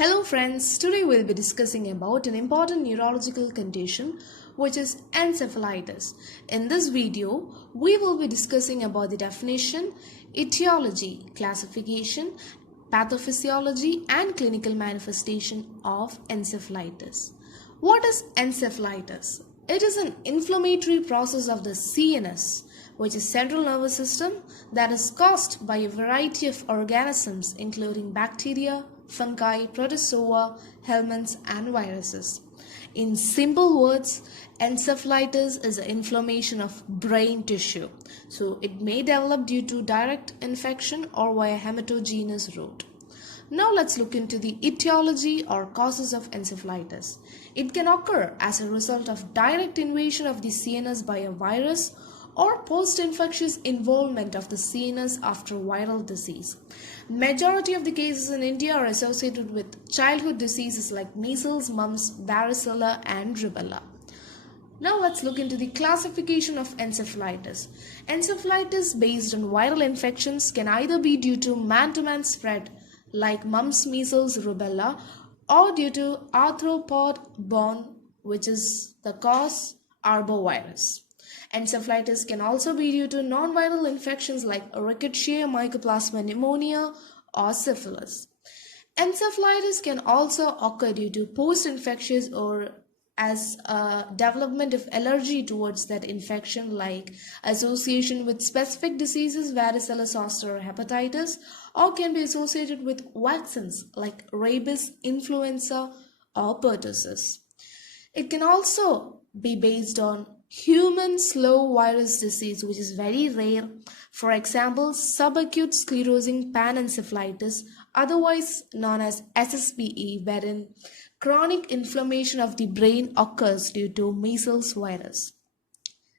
Hello friends, today we'll be discussing about an important neurological condition which is encephalitis. In this video, we will be discussing about the definition, etiology, classification, pathophysiology and clinical manifestation of encephalitis. What is encephalitis? It is an inflammatory process of the CNS, which is central nervous system, that is caused by a variety of organisms including bacteria, fungi, protozoa, helminths and viruses. In simple words, encephalitis is an inflammation of brain tissue. So it may develop due to direct infection or via hematogenous route. Now let's look into the etiology or causes of encephalitis. It can occur as a result of direct invasion of the CNS by a virus or post-infectious involvement of the CNS after viral disease. Majority of the cases in India are associated with childhood diseases like measles, mumps, varicella and rubella. Now let's look into the classification of encephalitis. Encephalitis based on viral infections can either be due to man-to-man spread like mumps, measles, rubella, or due to arthropod-borne, which is the cause arbovirus. Encephalitis can also be due to non-viral infections like Rickettsia, Mycoplasma pneumonia, or syphilis. Encephalitis can also occur due to post-infectious or as a development of allergy towards that infection, like association with specific diseases, varicella zoster or hepatitis, or can be associated with vaccines like rabies, influenza, or pertussis. It can also be based on human slow virus disease, which is very rare. For example, subacute sclerosing panencephalitis, otherwise known as SSPE, wherein chronic inflammation of the brain occurs due to measles virus.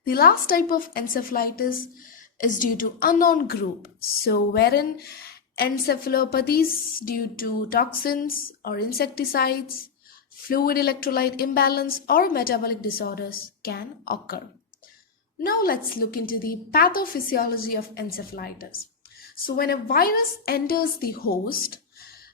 The last type of encephalitis is due to unknown group, so wherein encephalopathies due to toxins or insecticides, fluid electrolyte imbalance or metabolic disorders can occur. Now let's look into the pathophysiology of encephalitis. So when a virus enters the host,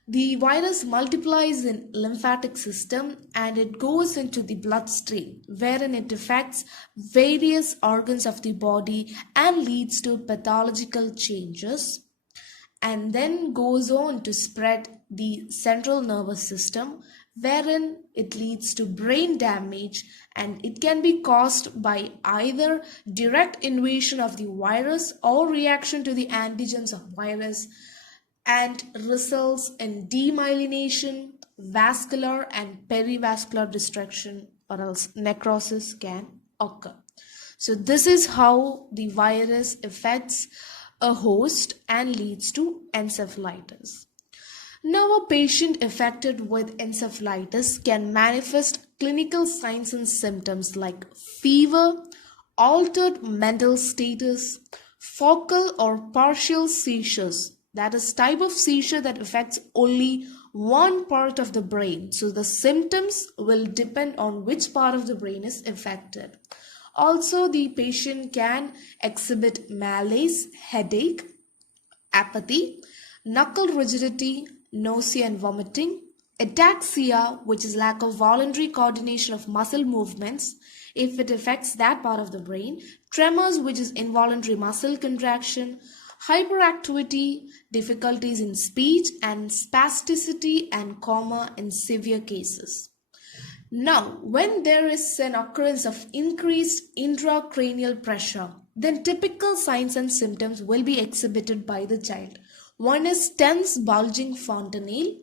the virus multiplies in lymphatic system and it goes into the bloodstream, wherein it affects various organs of the body and leads to pathological changes, and then goes on to spread the central nervous system, wherein it leads to brain damage, and it can be caused by either direct invasion of the virus or reaction to the antigens of virus, and results in demyelination, vascular and perivascular destruction, or else necrosis can occur. So this is how the virus affects a host and leads to encephalitis. Now, a patient affected with encephalitis can manifest clinical signs and symptoms like fever, altered mental status, focal or partial seizures, that is type of seizure that affects only one part of the brain. So the symptoms will depend on which part of the brain is affected. Also, the patient can exhibit malaise, headache, apathy, knuckle rigidity, nausea and vomiting, ataxia, which is lack of voluntary coordination of muscle movements if it affects that part of the brain, tremors, which is involuntary muscle contraction, hyperactivity, difficulties in speech, and spasticity and coma in severe cases. Now, when there is an occurrence of increased intracranial pressure, then typical signs and symptoms will be exhibited by the child. One is tense bulging fontanelle,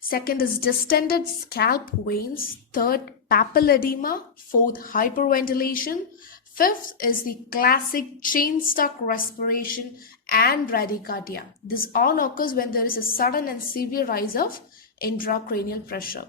second is distended scalp veins, third papilledema, fourth hyperventilation, fifth is the classic chain stuck respiration and bradycardia. This all occurs when there is a sudden and severe rise of intracranial pressure.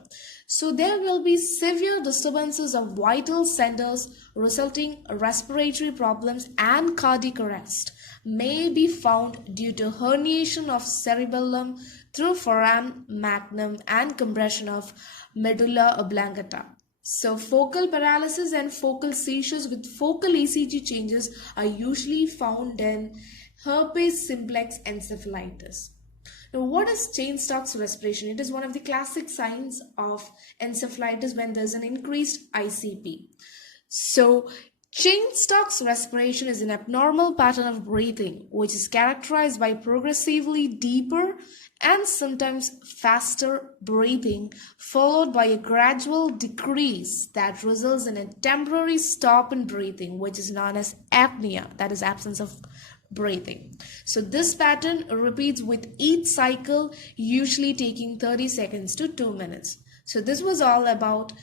So there will be severe disturbances of vital centers resulting respiratory problems, and cardiac arrest may be found due to herniation of cerebellum through foramen magnum and compression of medulla oblongata. So focal paralysis and focal seizures with focal ECG changes are usually found in herpes simplex encephalitis. Now, what is Cheyne-Stokes respiration? It is one of the classic signs of encephalitis when there's an increased ICP. So, Cheyne-Stokes respiration is an abnormal pattern of breathing which is characterized by progressively deeper and sometimes faster breathing followed by a gradual decrease that results in a temporary stop in breathing, which is known as apnea, that is absence of breathing. So this pattern repeats with each cycle, usually taking 30 seconds to 2 minutes. So this was all about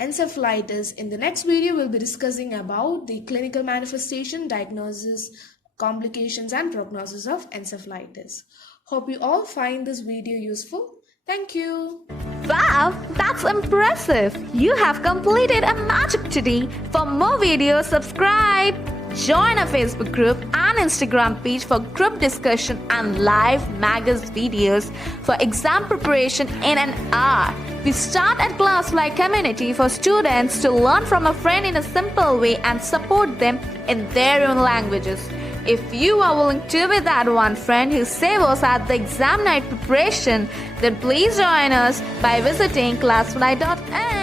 encephalitis. In the next video, we'll be discussing about the clinical manifestation, diagnosis, complications, and prognosis of encephalitis. Hope you all find this video useful. Thank you. Wow, that's impressive! You have completed a magic today. For more videos, subscribe. Join our Facebook group and Instagram page for group discussion and live magazine videos for exam preparation in an hour. We start at Classfly community for students to learn from a friend in a simple way and support them in their own languages. If you are willing to be that one friend who saves us at the exam night preparation, then please join us by visiting classfly.in.